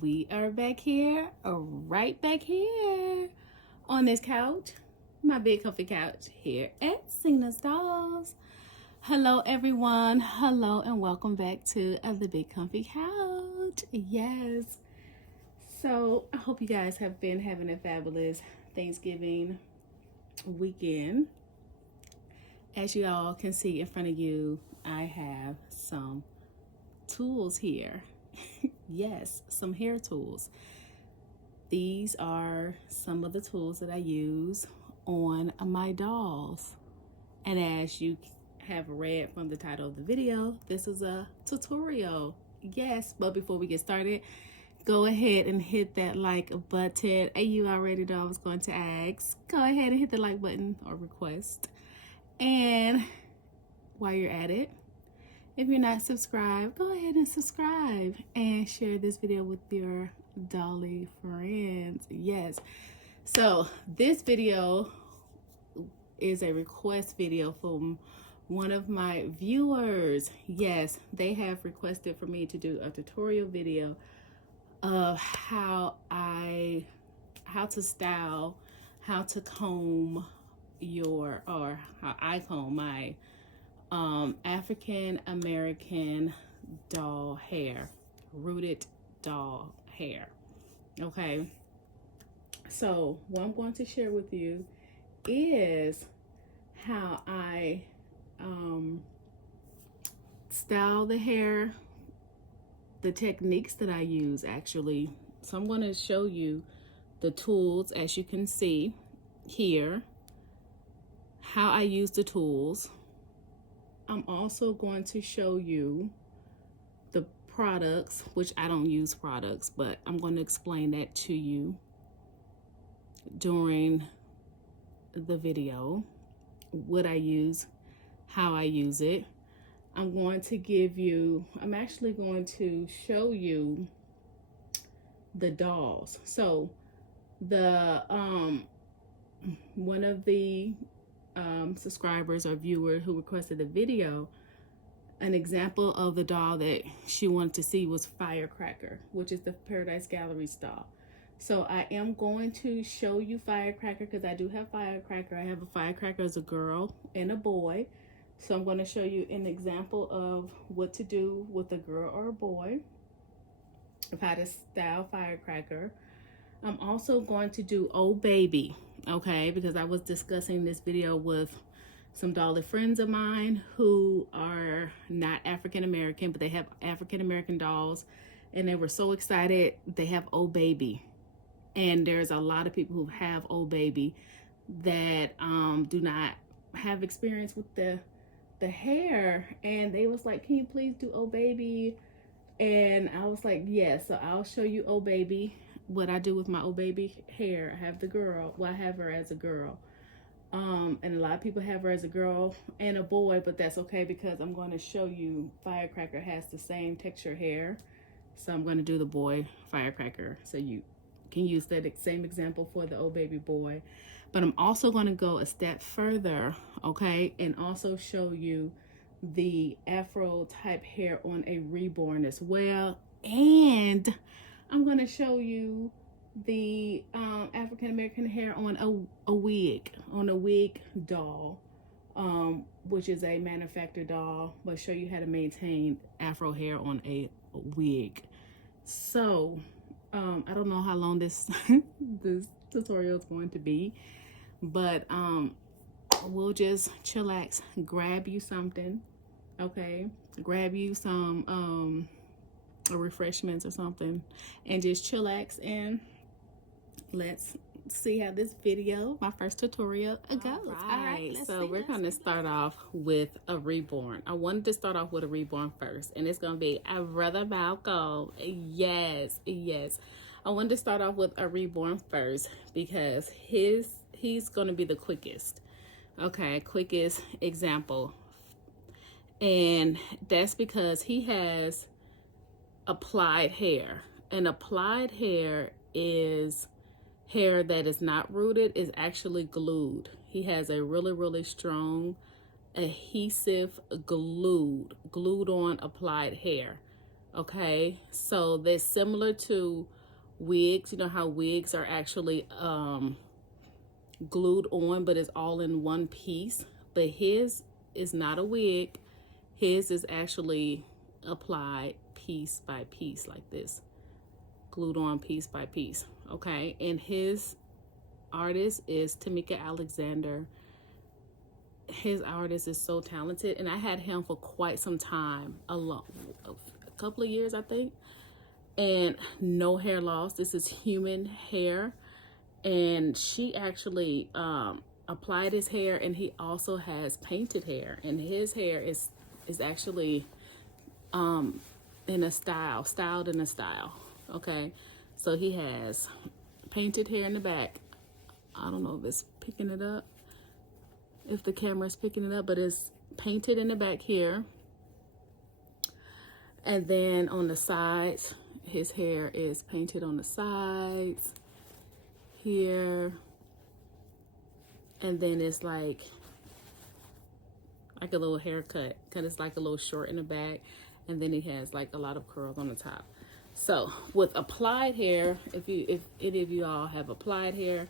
we are back here, right back here on this couch, my big comfy couch here at Cena's Dolls. Hello everyone, hello and welcome back to the big comfy couch. Yes, so I hope you guys have been having a fabulous Thanksgiving weekend. As you all can see in front of you, I have some tools here. Yes, some hair tools. These are some of the tools that I use on my dolls. And as you have read from the title of the video, this is a tutorial. Yes, but before we get started, go ahead and hit that like button. And you already know I was going to ask. Go ahead and hit the like button or request. And while you're at it, if you're not subscribed, go ahead and subscribe and share this video with your dolly friends. Yes. So this video is a request video from one of my viewers. Yes, they have requested for me to do a tutorial video of how to style, how to comb how I comb my African American doll hair, rooted doll hair. Okay, so what I'm going to share with you is how I style the hair, the techniques that I use actually. So I'm going to show you the tools, as you can see here, how I use the tools. I'm also going to show you the products, which I don't use products, but I'm going to explain that to you during the video, what I use, how I use it. I'm actually going to show you the dolls. So the one of the subscribers or viewer who requested the video, an example of the doll that she wanted to see was Firecracker, which is the Paradise Gallery's doll. So I am going to show you Firecracker because I do have Firecracker. I have a Firecracker as a girl and a boy. So I'm going to show you an example of what to do with a girl or a boy, of how to style Firecracker. I'm also going to do Oh Baby, okay, because I was discussing this video with some dolly friends of mine who are not African American, but they have African American dolls, and they were so excited. They have Oh Baby, and there's a lot of people who have Oh Baby that do not have experience with the hair, and they was like, can you please do Oh Baby? And I was like, yes. So I'll show you Oh Baby, what I do with my Oh Baby hair. I have the girl, well, I have her as a girl. And a lot of people have her as a girl and a boy, but that's okay because I'm going to show you Firecracker has the same texture hair. So I'm going to do the boy Firecracker so you can use that same example for the Oh Baby boy. But I'm also going to go a step further, okay, and also show you the Afro type hair on a reborn as well. And I'm going to show you the African American hair on a wig doll, which is a manufactured doll, but show you how to maintain Afro hair on a wig. So I don't know how long this this tutorial is going to be, but we'll just chillax, grab you something, okay, grab you some refreshments or something, and just chillax, and let's see how this video, my first tutorial, goes. All right, so we're going to start off with a reborn. I wanted to start off with a reborn first, and it's going to be our brother Malcolm. Yes. I wanted to start off with a reborn first because he's going to be the quickest. Okay, quickest example. And that's because he has applied hair. And applied hair is hair that is not rooted, is actually glued. He has a really strong adhesive glued on applied hair. Okay, so that's similar to wigs. You know how wigs are actually glued on, but it's all in one piece. But his is not a wig. His is actually applied piece by piece like this, glued on piece by piece. Okay, and his artist is Tamika Alexander. His artist is so talented, and I had him for quite some time, a couple of years, I think, and no hair loss. This is human hair, and she actually applied his hair, and he also has painted hair, and his hair is actually in a styled in a style. Okay, so he has painted hair in the back. I don't know if it's picking it up, if the camera is picking it up, but it's painted in the back here. And then on the sides, his hair is painted on the sides here. And then it's like a little haircut, because it's like a little short in the back. And then he has like a lot of curls on the top. So with applied hair, if any of you all have applied hair,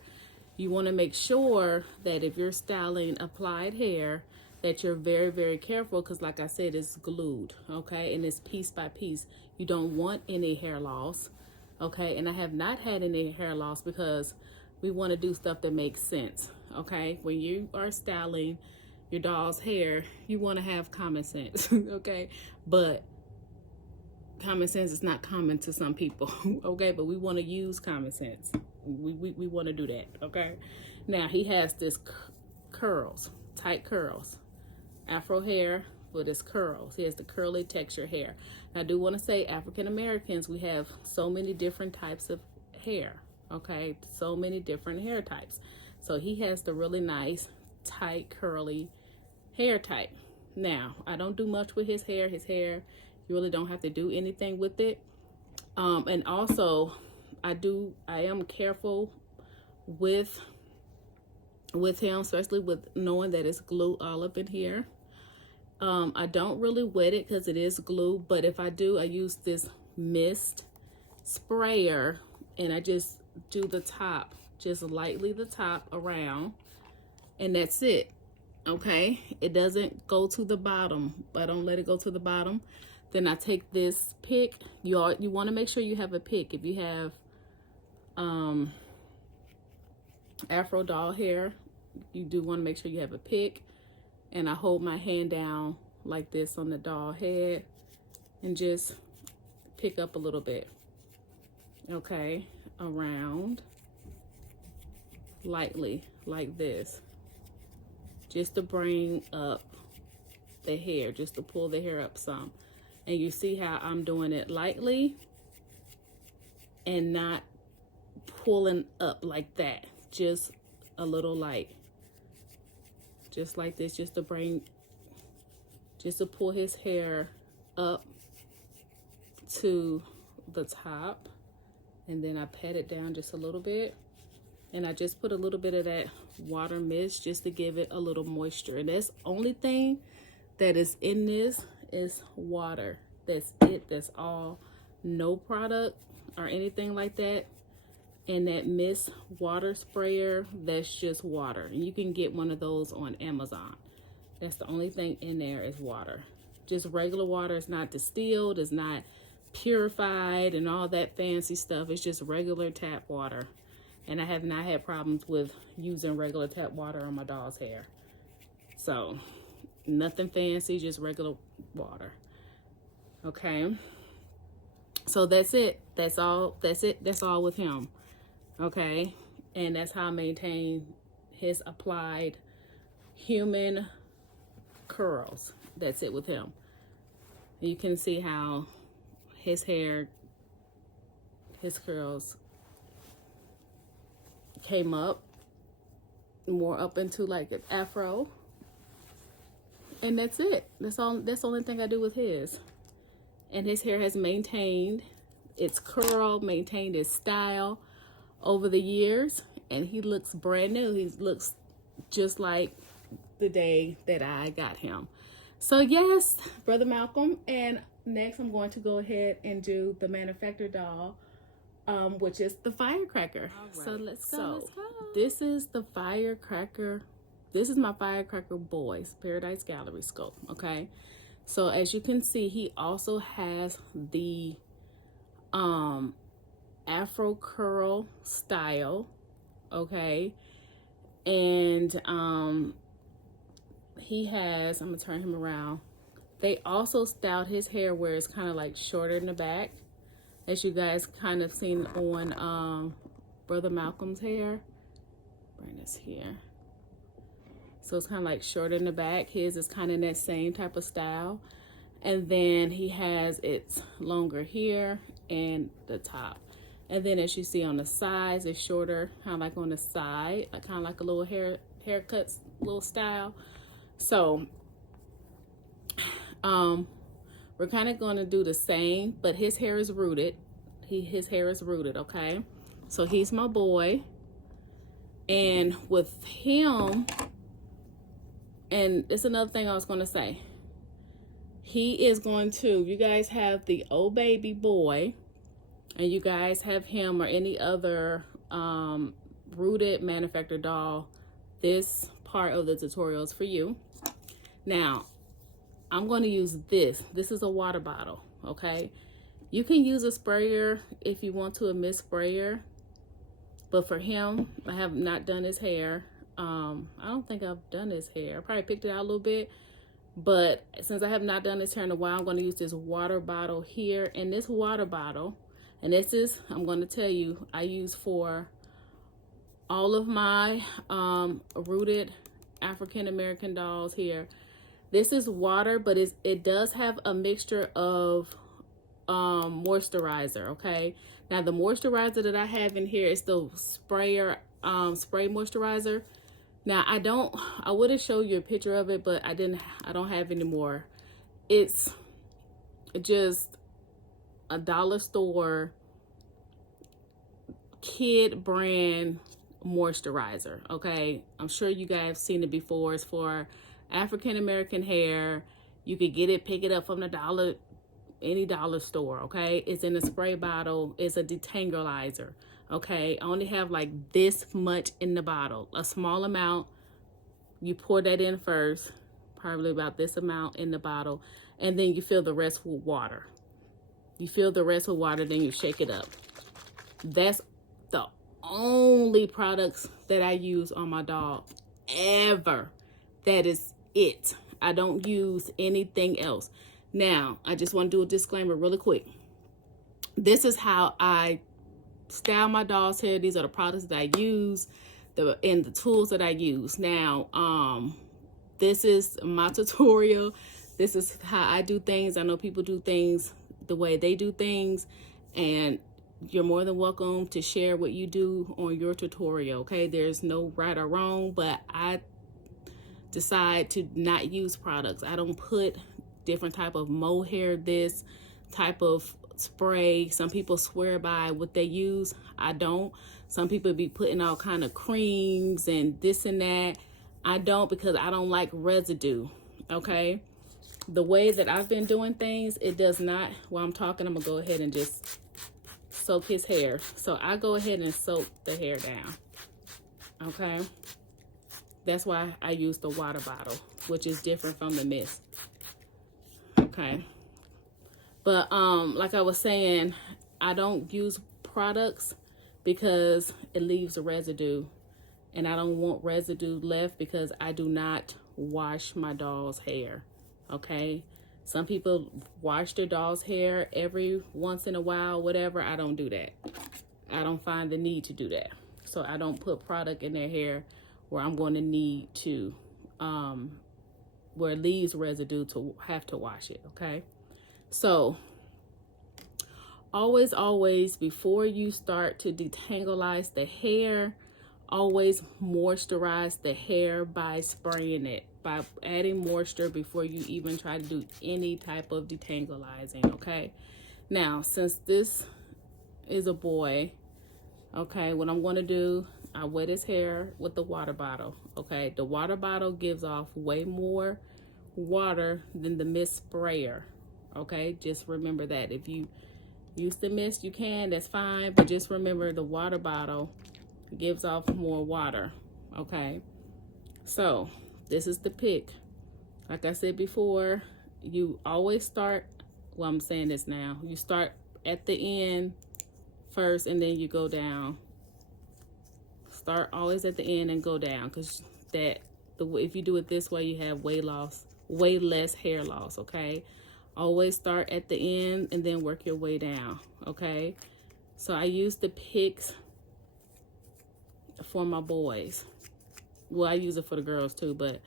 you want to make sure that if you're styling applied hair, that you're very, very careful, because like I said, it's glued, okay? And it's piece by piece. You don't want any hair loss, okay? And I have not had any hair loss, because we want to do stuff that makes sense, okay? When you are styling your doll's hair, you want to have common sense, okay? But common sense is not common to some people, okay? But we want to use common sense. We want to do that, okay? Now, he has this curls, tight curls, afro hair with his curls. He has the curly texture hair. And I do want to say, African Americans, we have so many different types of hair, okay? So many different hair types. So he has the really nice, tight, curly hair type. Now, I don't do much with his hair. His hair, you really don't have to do anything with it. And also, I am careful with him, especially with knowing that it's glue all up in here. I don't really wet it because it is glue, but if I do, I use this mist sprayer, and I just do the top, just lightly the top around, and that's it. Okay, it doesn't go to the bottom. I don't let it go to the bottom. Then I take this pick. You want to make sure you have a pick. If you have Afro doll hair, you do want to make sure you have a pick. And I hold my hand down like this on the doll head and just pick up a little bit, okay, around lightly like this, just to bring up the hair, just to pull the hair up some. And you see how I'm doing it lightly and not pulling up like that, just a little light, just like this, just to pull his hair up to the top. And then I pat it down just a little bit, and I just put a little bit of that water mist just to give it a little moisture. And that's the only thing that is in this is water. That's it. That's all. No product or anything like that. And that mist water sprayer, that's just water. And you can get one of those on Amazon. That's the only thing in there is water. Just regular water. It's not distilled. It's not purified and all that fancy stuff. It's just regular tap water. And I have not had problems with using regular tap water on my doll's hair. So, nothing fancy, just regular water. Okay. So that's it. That's all. That's it. That's all with him. Okay. And that's how I maintain his applied human curls. That's it with him. You can see how his hair, his curls came up more up into like an afro. And that's it. That's all. That's the only thing I do with his. And his hair has maintained its curl, maintained its style over the years. And he looks brand new. He looks just like the day that I got him. So yes, Brother Malcolm, and next I'm going to go ahead and do the manufacturer doll, which is the Firecracker. Right. So let's go. This is the Firecracker. This is my Firecracker Boys Paradise Gallery scope. Okay, so as you can see, he also has the Afro curl style. Okay, and he has, I'm gonna turn him around. They also styled his hair where it's kind of like shorter in the back, as you guys kind of seen on Brother Malcolm's hair. Bring this here. So it's kind of like shorter in the back. His is kind of in that same type of style. And then he has it's longer here and the top. And then as you see on the sides, it's shorter, kind of like on the side, kind of like a little haircuts, little style. So we're kind of going to do the same, but his hair is rooted. His hair is rooted, okay? So he's my boy. And with him, and it's another thing I was going to say. He is going to, you guys have the old baby boy, and you guys have him or any other rooted manufacturer doll. This part of the tutorial is for you. Now, I'm going to use this. This is a water bottle, okay? You can use a sprayer if you want to, a mist sprayer. But for him, I have not done his hair. I don't think I've done his hair. I probably picked it out a little bit. But since I have not done his hair in a while, I'm going to use this water bottle here. And this water bottle, and this is, I'm going to tell you, I use for all of my rooted African American dolls here. This is water, but it does have a mixture of moisturizer, okay? Now the moisturizer that I have in here is the sprayer spray moisturizer. Now I would have showed you a picture of it, but I don't have any more. It's just a dollar store kid brand moisturizer, okay? I'm sure you guys have seen it before. It's for African American hair. You could get it, pick it up from the any dollar store, okay? It's in a spray bottle. It's a detangleizer, okay? I only have like this much in the bottle, a small amount. You pour that in first, probably about this amount in the bottle, and then you fill the rest with water. You fill the rest with water, then you shake it up. That's the only products that I use on my dog ever. That is it. I don't use anything else. Now, I just want to do a disclaimer really quick. This is how I style my dog's hair. These are the products that I use, and the tools that I use. Now, this is my tutorial. This is how I do things. I know people do things the way they do things, and you're more than welcome to share what you do on your tutorial, okay? There's no right or wrong, but I decide to not use products. I don't put different type of mohair, this type of spray. Some people swear by what they use. I don't. Some people be putting all kind of creams and this and that. I don't, because I don't like residue, okay? The way that I've been doing things, it does not, while I'm talking, I'm gonna go ahead and just soak his hair. So I go ahead and soak the hair down, okay? That's why I use the water bottle, which is different from the mist. Okay. But like I was saying, I don't use products because it leaves a residue, and I don't want residue left because I do not wash my doll's hair. Okay. Some people wash their doll's hair every once in a while, whatever. I don't do that. I don't find the need to do that. So I don't put product in their hair where I'm going to need to, where it leaves residue to have to wash it, okay? So always, before you start to detanglize the hair, always moisturize the hair by spraying it, by adding moisture before you even try to do any type of detangling, okay? Now, since this is a boy, okay, what I'm going to do, I wet his hair with the water bottle, okay? The water bottle gives off way more water than the mist sprayer. Okay, just remember that. If you use the mist, you can, that's fine, but just remember the water bottle gives off more water. Okay, so this is the pick. Like I said before, you always start, well, I'm saying this now, you start at the end first and then you go down. Start always at the end and go down, because if you do it this way, you have way less hair loss. Okay, always start at the end and then work your way down. Okay, so I use the picks for my boys. Well, I use it for the girls too, but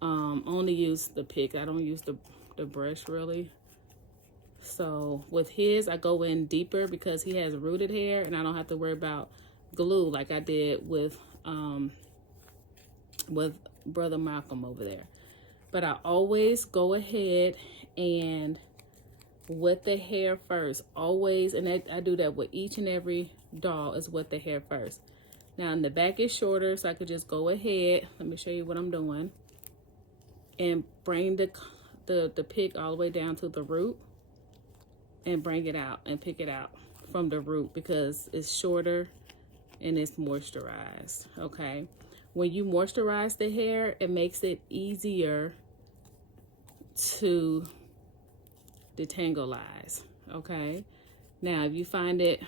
only use the pick. I don't use the brush really. So with his, I go in deeper because he has rooted hair and I don't have to worry about glue like I did with Brother Malcolm over there. But I always go ahead and wet the hair first, always. And I do that with each and every doll, is wet the hair first. Now in the back is shorter, so I could just go ahead. Let me show you what I'm doing. And bring the pick all the way down to the root and bring it out and pick it out from the root because it's shorter and it's moisturized. Okay, when you moisturize the hair, it makes it easier to detanglize. Okay, now if you find it,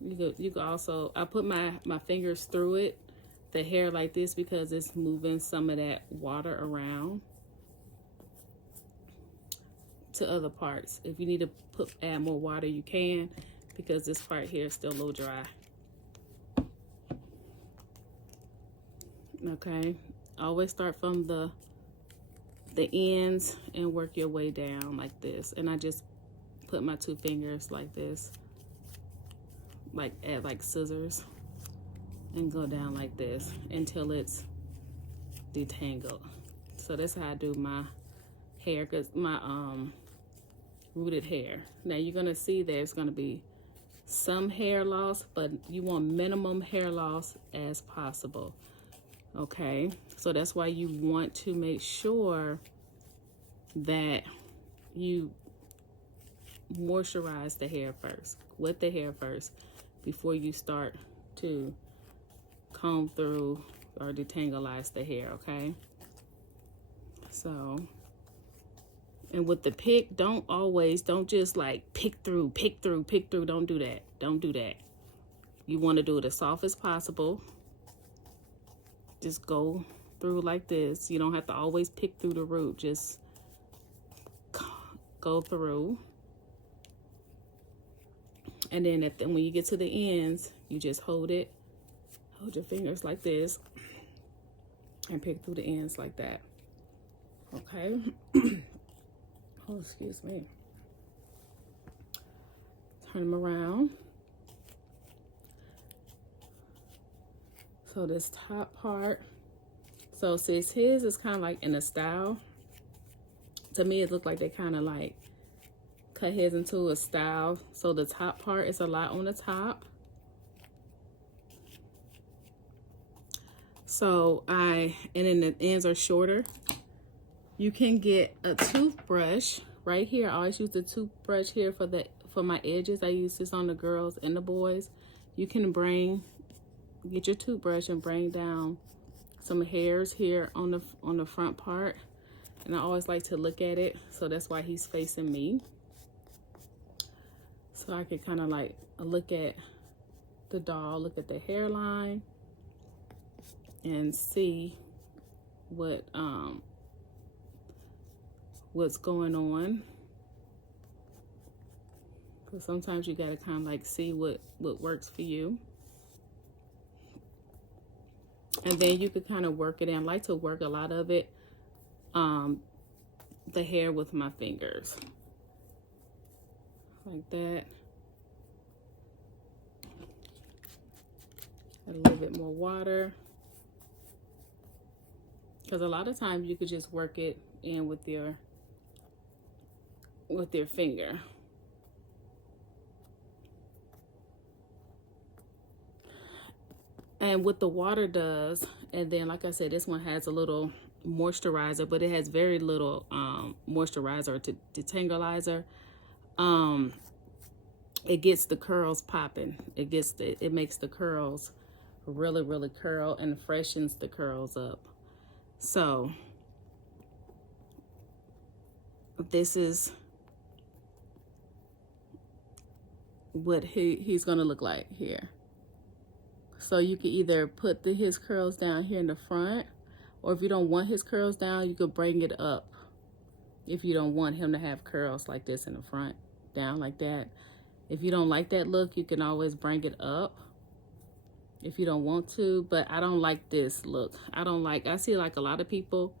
you could also, I put my fingers through it, the hair like this, because it's moving some of that water around to other parts. If you need to add more water, you can, because this part here is still a little dry. Okay, always start from the ends and work your way down like this. And I just put my 2 fingers like this, like scissors, and go down like this until it's detangled. So that's how I do my hair, because my rooted hair. Now you're gonna see there's gonna be some hair loss, but you want minimum hair loss as possible. Okay, so that's why you want to make sure that you moisturize the hair first, wet the hair first, before you start to comb through or detanglize the hair. Okay, so, and with the pick, don't just like pick through. Don't do that. You want to do it as soft as possible. Just go through like this. You don't have to always pick through the root. Just go through. And then when you get to the ends, you just hold your fingers like this and pick through the ends like that. Okay. Oh, excuse me. Turn them around. So this top part, so since his is kind of like in a style, to me it looked like they kind of like cut his into a style. So the top part is a lot on the top. So and then the ends are shorter. You can get a toothbrush right here. I always use the toothbrush here for my edges. I use this on the girls and the boys. You can get your toothbrush and bring down some hairs here on the front part. And I always like to look at it, so that's why he's facing me. So I can kind of like look at the doll, look at the hairline, and see what's going on. Because sometimes you gotta kind of like see what works for you. And then you could kind of work it in. I like to work a lot of it, the hair with my fingers. Like that. Add a little bit more water. Because a lot of times you could just work it in with your finger. And what the water does, and then like I said, this one has a little moisturizer, but it has very little moisturizer or detangleizer. It gets the curls popping. It makes the curls really curl and freshens the curls up. So this is what he's gonna look like here. So you can either put his curls down here in the front, or if you don't want his curls down, you could bring it up. If you don't want him to have curls like this in the front, down like that. If you don't like that look, you can always bring it up if you don't want to, but I don't like this look. I see like a lot of people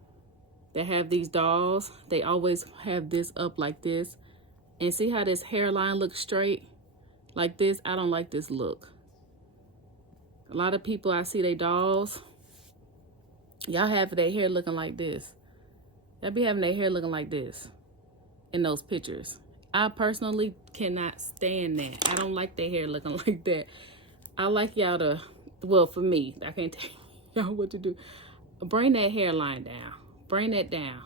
that have these dolls, they always have this up like this. And see how this hairline looks straight like this? I don't like this look. A lot of people, I see they dolls, y'all have their hair looking like this. Y'all be having their hair looking like this in those pictures. I personally cannot stand that. I don't like their hair looking like that. I like y'all to, well, for me, I can't tell y'all what to do. Bring that hairline down. Bring that down.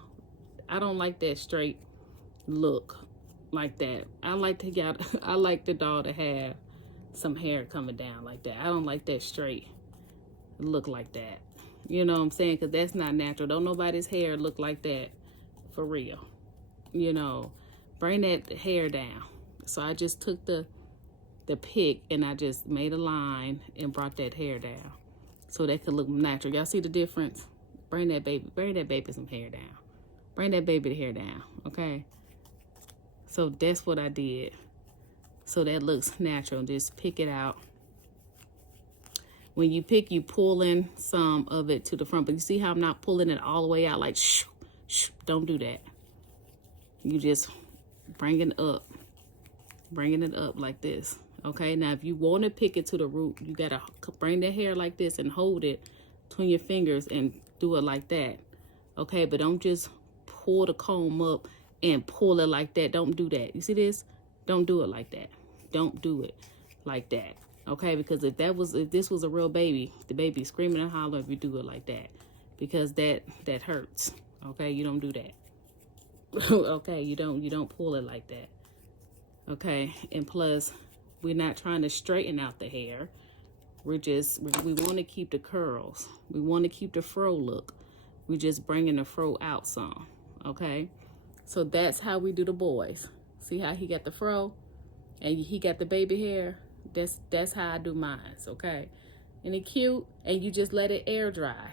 I don't like that straight look like that. I like the doll to have some hair coming down like that. I don't like that straight look like that. You know what I'm saying? Because that's not natural. Don't nobody's hair look like that for real. You know, bring that hair down. So I just took the pick and I just made a line and brought that hair down so that could look natural. Y'all see the difference? Bring that baby some hair down. Bring that baby the hair down, okay? So that's what I did. So that looks natural. Just pick it out. When you pick, you pull in some of it to the front. But you see how I'm not pulling it all the way out? Like, shh, shh. Don't do that. You just bring it up. Bringing it up like this. Okay, now if you want to pick it to the root, you got to bring the hair like this and hold it between your fingers and do it like that. Okay, but don't just pull the comb up and pull it like that. Don't do that. You see this? Don't do it like that. Don't do it like that. Okay, because if this was a real baby, the baby screaming and hollering if you do it like that, because that hurts. Okay, you don't do that. Okay, you don't pull it like that. Okay, and plus we're not trying to straighten out the hair. We want to keep the curls. We want to keep the fro look. We're just bringing the fro out some. Okay, so that's how we do the boys. See how he got the fro and he got the baby hair? That's how I do mine, okay? And it's cute, and you just let it air dry.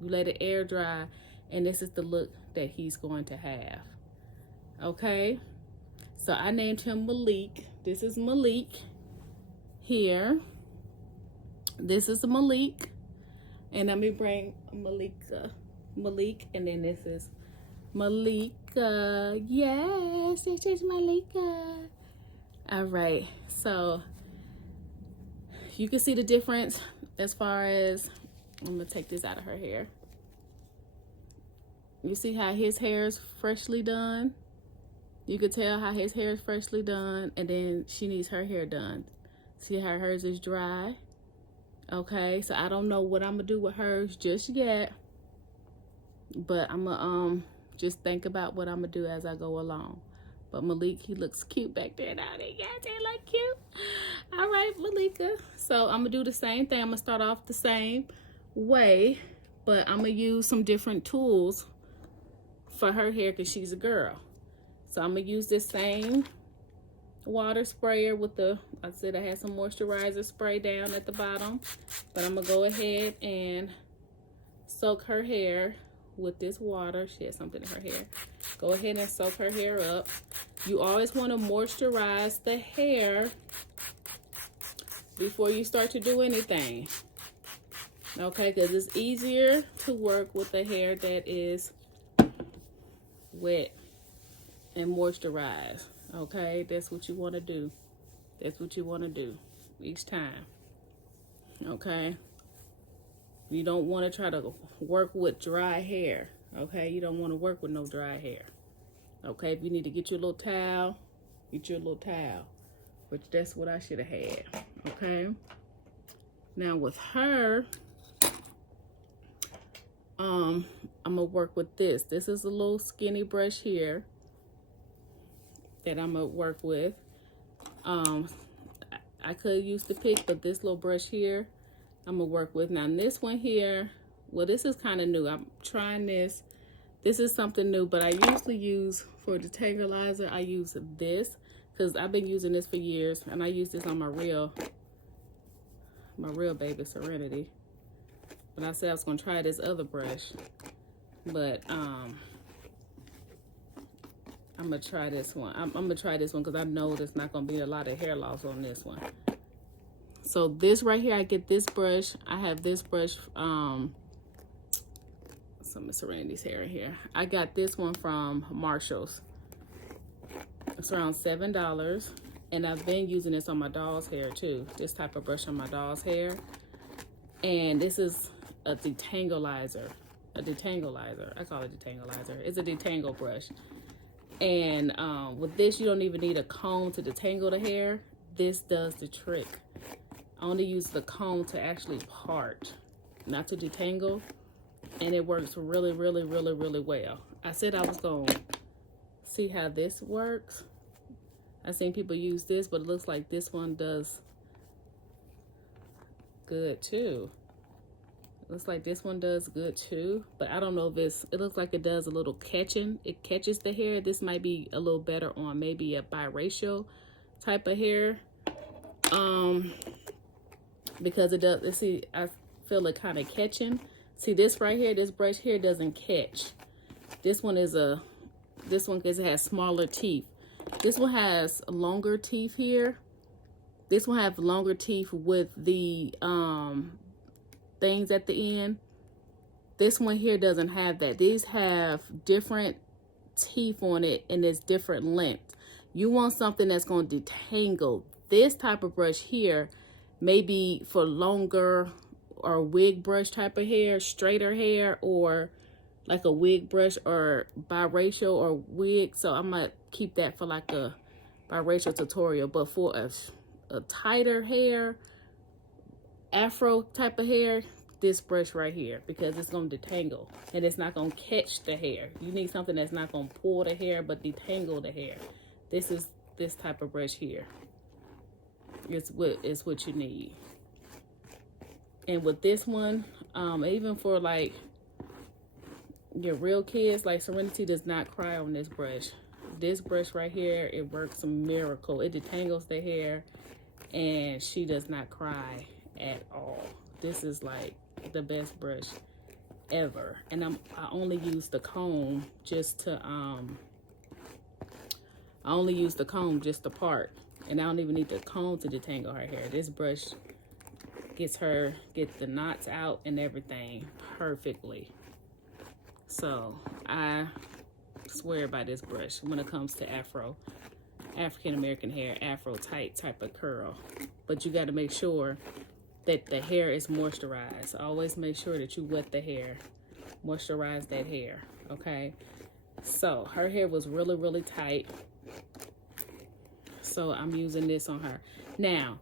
You let it air dry, and this is the look that he's going to have. Okay? So I named him Malik. This is Malik here. This is Malik. And let me bring Malik, and then this is Malika. Yes, this is Malika. All right, so you can see the difference as far as, I'm gonna take this out of her hair. You see how his hair is freshly done? You could tell how his hair is freshly done, and then she needs her hair done. See how hers is dry? Okay, so I don't know what I'm gonna do with hers just yet, but I'm gonna just think about what I'm gonna do as I go along. But Malik, he looks cute back there now. Yes, they look cute. All right, Malika. So I'm gonna do the same thing. I'm gonna start off the same way, but I'm gonna use some different tools for her hair because she's a girl. So I'm gonna use this same water sprayer with I said I had some moisturizer spray down at the bottom, but I'm gonna go ahead and soak her hair with this water. She has something in her hair. Go ahead and soak her hair up. You always want to moisturize the hair before you start to do anything. Okay, because it's easier to work with the hair that is wet and moisturized. Okay, that's what you want to do. That's what you want to do each time. Okay, you don't want to try to work with dry hair. Okay, you don't want to work with no dry hair. Okay, if you need to get your little towel, get your little towel. Which that's what I should have had. Okay, now with her, I'm I'm gonna work with this. This is a little skinny brush here that I'm gonna work with. I could use the pick, but this little brush here, I'm gonna work with. Now this one here, well, this is kind of new. I'm trying this. This is something new, but I usually use for the detangleizer, I use this because I've been using this for years, and I use this on my real baby Serenity. But I said I was gonna try this other brush, but I'm gonna try this one. I'm gonna try this one because I know there's not gonna be a lot of hair loss on this one. So this right here, I get this brush. I have this brush, some of Serenity's hair in here. I got this one from Marshall's. It's around $7, and I've been using this on my doll's hair too. This type of brush on my doll's hair, and this is a detangleizer. I call it detangleizer. It's a detangle brush. And with this, you don't even need a comb to detangle the hair. This does the trick. I only use the comb to actually part, not to detangle. And it works really, really, really, really well. I said I was going to see how this works. I've seen people use this, but it looks like this one does good too. Looks like this one does good too, but I don't know if it looks like it does a little catching. It catches the hair. This might be a little better on maybe a biracial type of hair. Because it does, see, I feel it kind of catching. See this right here, this brush here doesn't catch. This one because it has smaller teeth. This one has longer teeth here. This one has longer teeth with the, things at the end. This one here doesn't have that. These have different teeth on it, and it's different length. You want something that's going to detangle. This type of brush here may be for longer or wig brush type of hair, straighter hair, or like a wig brush or biracial or wig. So I might keep that for like a biracial tutorial. But for a tighter hair, afro type of hair, this brush right here, because it's going to detangle and it's not going to catch the hair. You need something that's not going to pull the hair but detangle the hair. This is this type of brush here. It's what you need. And with this one, even for like your real kids, like Serenity does not cry on this brush. This brush right here, it works a miracle. It detangles the hair and she does not cry at all. This is like the best brush ever. And I only use the comb just to part. And I don't even need the comb to detangle her hair. This brush gets the knots out and everything perfectly. So I swear by this brush when it comes to African American hair, Afro tight type of curl. But you got to make sure that the hair is moisturized. Always make sure that you wet the hair, moisturize that hair. Okay. So her hair was really, really tight. So I'm using this on her. Now,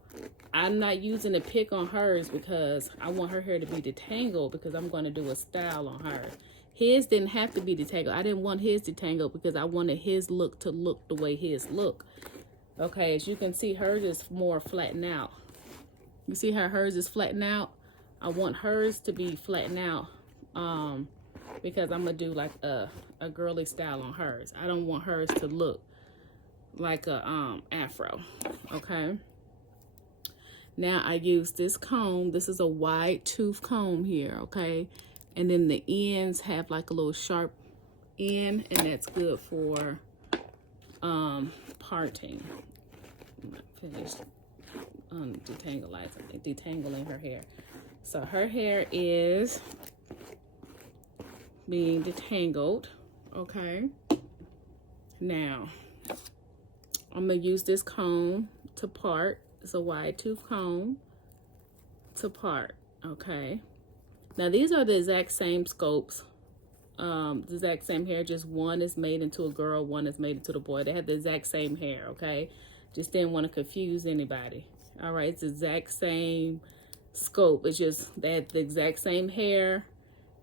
I'm not using a pick on hers because I want her hair to be detangled because I'm going to do a style on her. His didn't have to be detangled. I didn't want his detangled because I wanted his look to look the way his look. Okay, as you can see, hers is more flattened out. You see how hers is flattened out? I want hers to be flattened out because I'm going to do like a girly style on hers. I don't want hers to look like a afro. Okay, now I use this comb. This is a wide tooth comb here. Okay, and then the ends have like a little sharp end, and that's good for parting. I'm not finished detangling her hair. So her hair is being detangled. Okay, now I'm going to use this comb to part. It's a wide tooth comb to part. Okay. Now these are the exact same scopes. The exact same hair. Just one is made into a girl. One is made into the boy. They have the exact same hair. Okay. Just didn't want to confuse anybody. All right. It's the exact same scope. It's just that the exact same hair.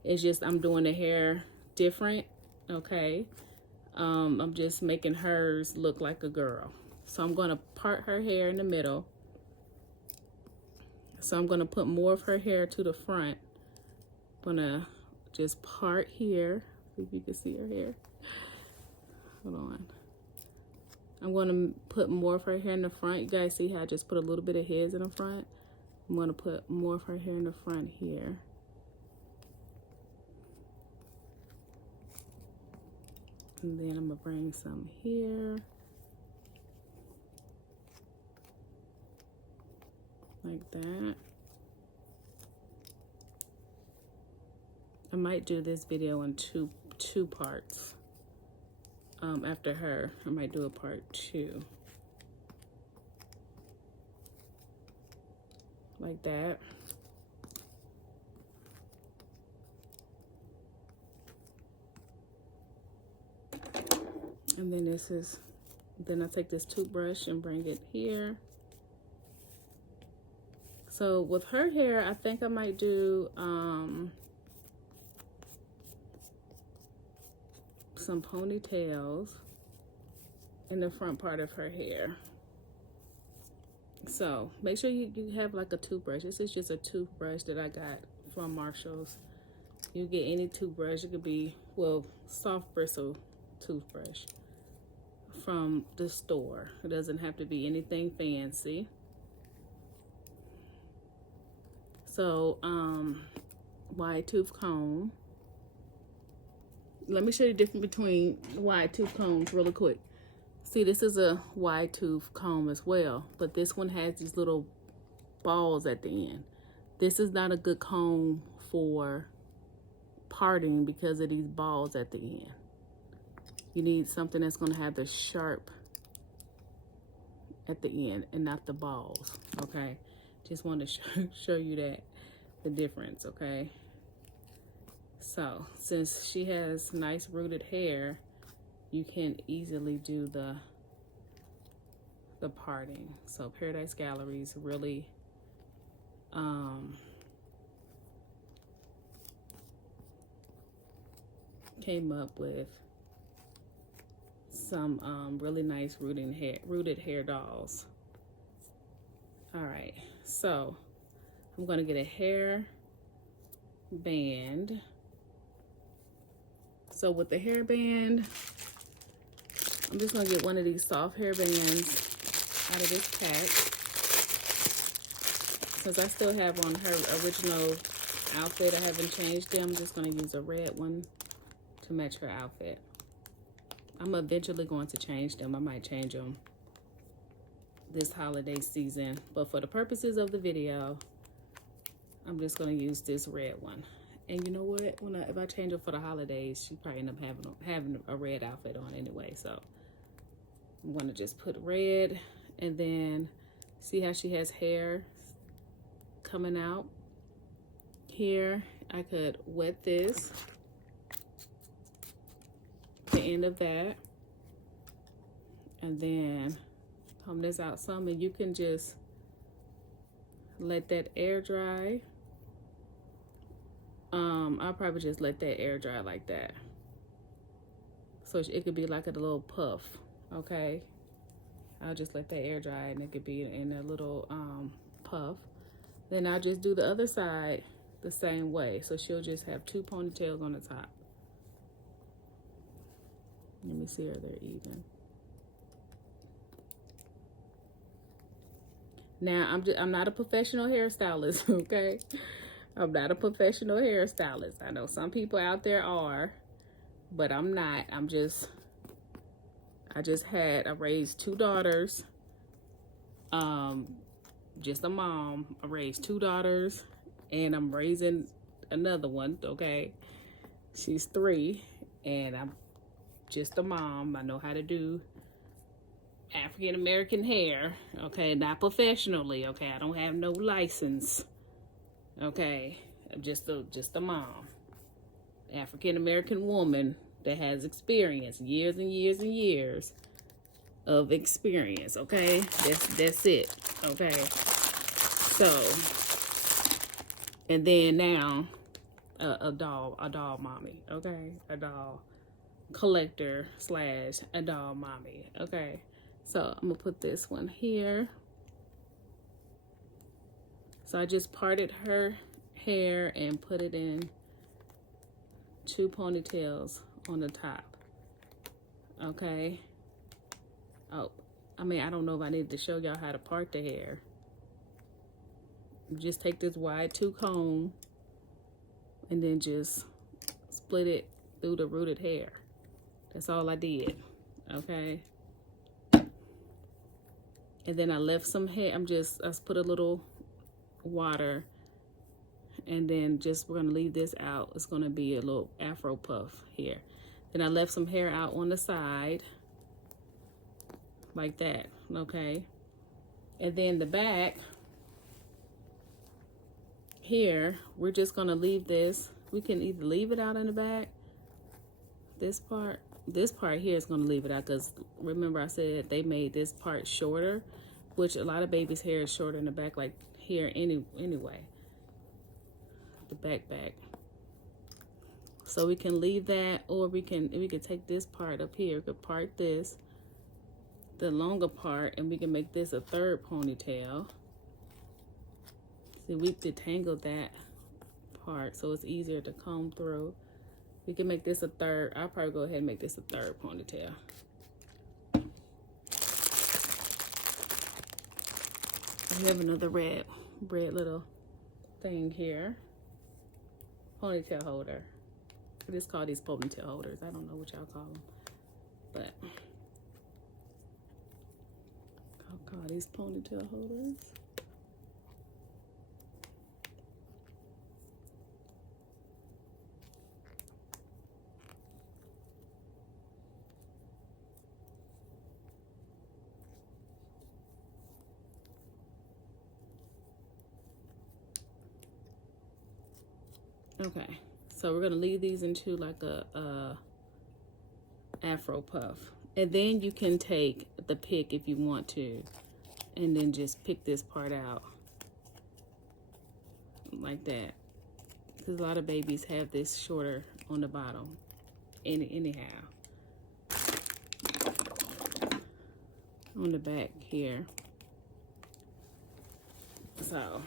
It's just I'm doing the hair different, okay? I'm just making hers look like a girl. So I'm going to part her hair in the middle. So I'm going to put more of her hair to the front. I'm going to just part here. See if you can see her hair. Hold on. I'm going to put more of her hair in the front. You guys see how I just put a little bit of his in the front? I'm going to put more of her hair in the front here. And then I'm going to bring some here. Like that. I might do this video in two parts. After her, I might do a part 2. Like that. And then then I take this toothbrush and bring it here. So with her hair, I think I might do some ponytails in the front part of her hair. So make sure you have like a toothbrush. This is just a toothbrush that I got from Marshall's. You get any toothbrush. It could be, well, soft bristle toothbrush from the store. It doesn't have to be anything fancy. So wide tooth comb. Let me show you the difference between wide tooth combs really quick. See, this is a wide tooth comb as well, but this one has these little balls at the end. This is not a good comb for parting because of these balls at the end. You need something that's going to have the sharp at the end and not the balls, okay? Just wanted to show you that, the difference, okay? So, since she has nice rooted hair, you can easily do the parting. So Paradise Galleries really came up with some really nice rooted hair dolls. All right, so I'm gonna get a hair band. So with the hair band, I'm just gonna get one of these soft hair bands out of this pack. Since I still have on her original outfit, I haven't changed them. I'm just gonna use a red one to match her outfit. I'm eventually going to change them. I might change them this holiday season, but for the purposes of the video, I'm just gonna use this red one. And you know what? If I change her for the holidays, she probably end up having a red outfit on anyway. So I'm gonna just put red, and then see how she has hair coming out here. I could wet this, the end of that, and then comb this out some, and you can just let that air dry. I'll probably just let that air dry like that. So it could be like a little puff, okay? I'll just let that air dry and it could be in a little puff. Then I'll just do the other side the same way. So she'll just have 2 ponytails on the top. Let me see, are they even? Now, I'm not a professional hairstylist, okay? I'm not a professional hairstylist. I know some people out there are, but I'm not. I raised 2 daughters. Just a mom. I raised 2 daughters, and I'm raising another one, okay? She's 3, and I'm just a mom. I know how to do African American hair, okay? Not professionally, okay? I don't have no license, okay? I'm just a mom, African American woman that has experience, years and years and years of experience, okay? That's it, okay? So, and then now a doll mommy, okay? A doll collector slash a doll mommy, okay? So I'm gonna put this one here. So I just parted her hair and put it in 2 ponytails on the top, okay? Oh, I mean, I don't know if I needed to show y'all how to part the hair. You just take this wide 2 comb and then just split it through the rooted hair. That's all I did, okay? And then I left some hair. I put a little water, and then we're gonna leave this out. It's gonna be a little afro puff here. Then I left some hair out on the side, like that, okay? And then the back here, we're just gonna leave this. We can either leave it out in the back. This part here is gonna leave it out, because remember I said they made this part shorter, which a lot of babies' hair is shorter in the back, like here anyway. The back. So we can leave that, or we can take this part up here. We could part this, the longer part, and we can make this a 3rd ponytail. See, we detangled that part, so it's easier to comb through. We can make this a 3rd. I'll probably go ahead and make this a 3rd ponytail. We have another red little thing here. Ponytail holder. I just call these ponytail holders. I don't know what y'all call them, but I'll call these ponytail holders. Okay, so we're gonna leave these into like a afro puff, and then you can take the pick if you want to, and then just pick this part out like that, because a lot of babies have this shorter on the bottom. Anyhow, on the back here. So.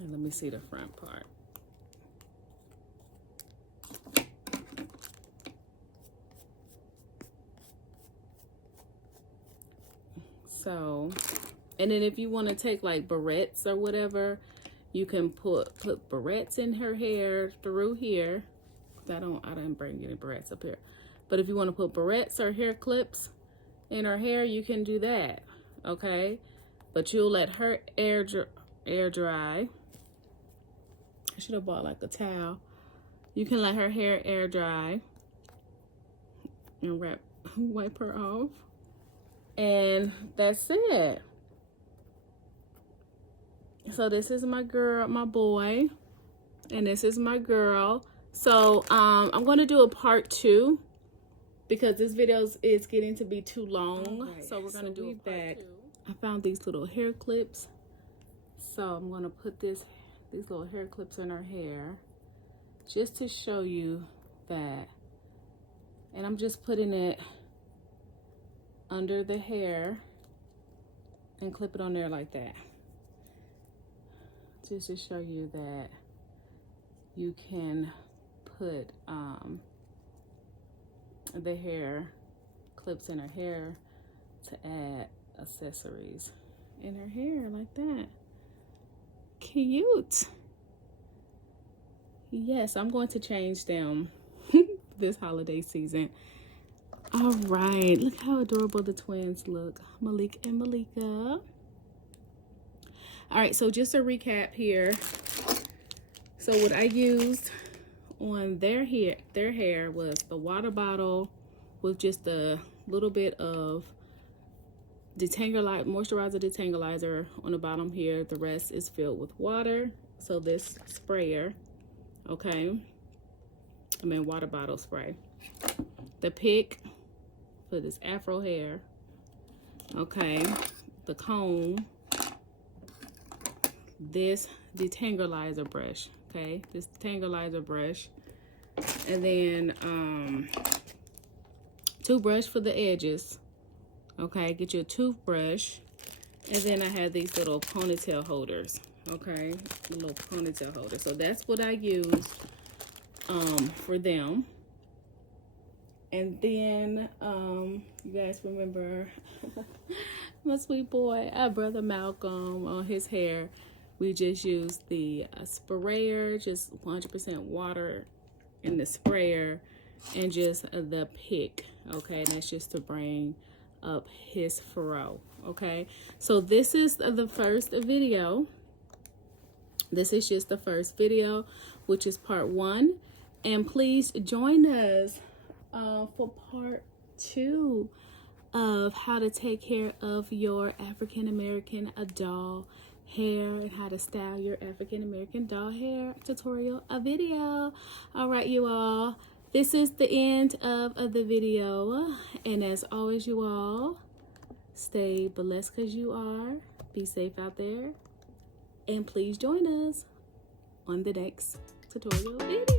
And let me see the front part. So, and then if you want to take like barrettes or whatever, you can put barrettes in her hair through here. I didn't bring any barrettes up here. But if you want to put barrettes or hair clips in her hair, you can do that, okay? But you'll let her air dry. I should have bought like a towel. You can let her hair air dry and wipe her off. And that's it. So this is my boy, and this is my girl. So I'm going to do a part 2 because this video is getting to be too long. Right. So we're going to do a part 2. I found these little hair clips. So I'm going to put these little hair clips in her hair just to show you that. And I'm just putting it under the hair and clip it on there like that. Just to show you that you can put the hair clips in her hair to add accessories in her hair like that. Cute. Yes, I'm going to change them this holiday season. All right, look how adorable the twins look, Malik and Malika. All right, so just a recap here. So what I used on their hair was the water bottle with just a little bit of moisturizer detangleizer on the bottom here. The rest is filled with water. So this sprayer, okay, water bottle spray. The pick for this afro hair, okay, the comb, this detangleizer brush. Okay, this detangleizer brush, and then toothbrush for the edges. Okay, get your toothbrush, and then I have these little ponytail holders. Okay, the little ponytail holder. So that's what I use for them. And then you guys remember my sweet boy, our brother Malcolm, on his hair. We just used the sprayer, just 100% water in the sprayer, and just the pick. Okay, and that's just to bring up his fro. Okay, so this is the first video. This is just the first video, which is part 1. And please join us for part 2 of how to take care of your African American doll hair and how to style your African American doll hair tutorial video. All right, you all, this is the end of the video, and as always, you all, stay blessed because you are. Be safe out there, and please join us on the next tutorial video.